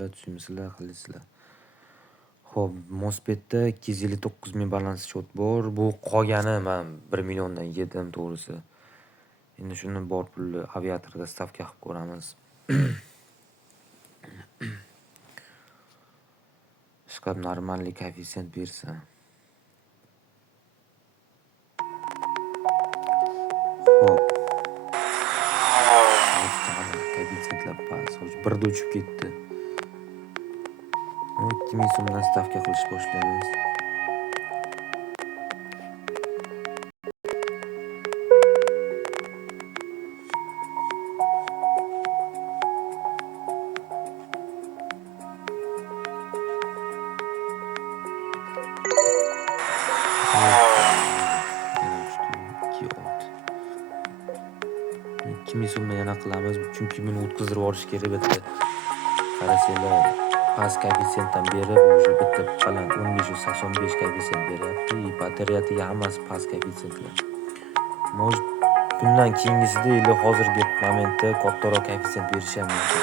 billah, tushunmisizlar, qilasizlar. Xo'p, Mospetda 259,000 balans shot bor. Bu qolgani men 1 milliondan yedim to'g'risi. Endi shuni bor pulli aviatorda stavka qilib ko'ramiz. Ishqab normalniy koeffitsient bersa. Xo'p. Koeffitsiyentlar past. Birda uchib ketdi. 2000 so'mdan stavka qilish boshlaymiz. So'mdan yana qilamiz, chunki buni o'tkazib yuborish kerak bitta. Qarasanglar, past koeffitsiyentdan berib, o'sha bitta baland 1585 koeffitsiyent beryapti. Batareyatiga hammasi past koeffitsiyentlar. Может, bundan keyingisida или hozirgi momentda kattaroq koeffitsiyent berish ham mumkin.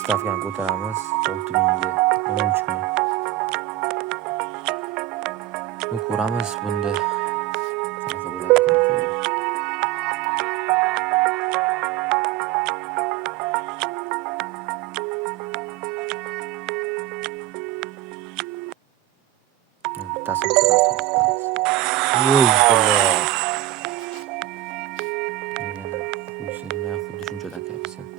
Stavkani ko'taramiz 6000 ga, 13000. Bu ko'ramiz bunda. Bittasini sirastiramiz. Voy bola. Yana xuddi shunchadan koeffitsiyent.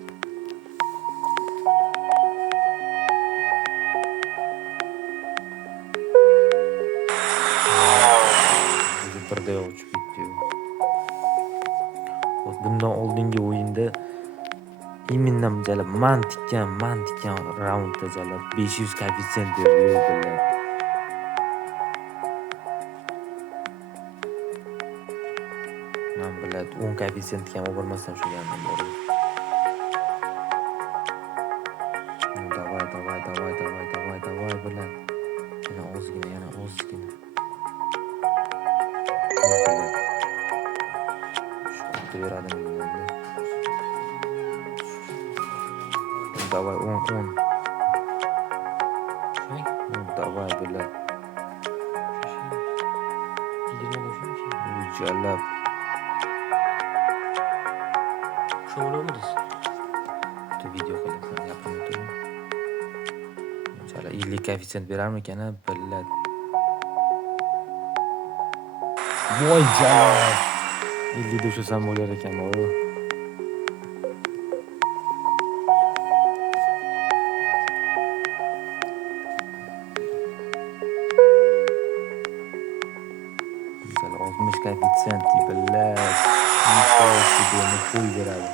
Birda uchib ketdi. Bundan oldingi o'yinda imенно jala man tikkan raundda jala 500 koeffitsiyent berdi. Men bilad 10 koeffitsiyentga ham olmasam shu yerdan bor. Davay bilad. Yana ozgina. Shu beradimi endi. Davay 10. Davay bilad. Jalab. Şovlamız. Bu video qilyapman, gapirmay turing. Chala 50 koeffitsiyent berarmikan, bilad. Voy jalab. 50 do'shasam bo'lar ekan bu. Jala 60 koeffitsiyent bilad. Nikosi qo'y beradi.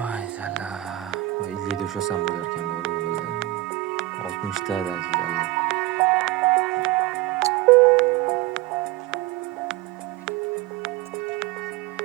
Voy jala. 50 do'shasam bo'lar ekan bu. 60 ta da jala.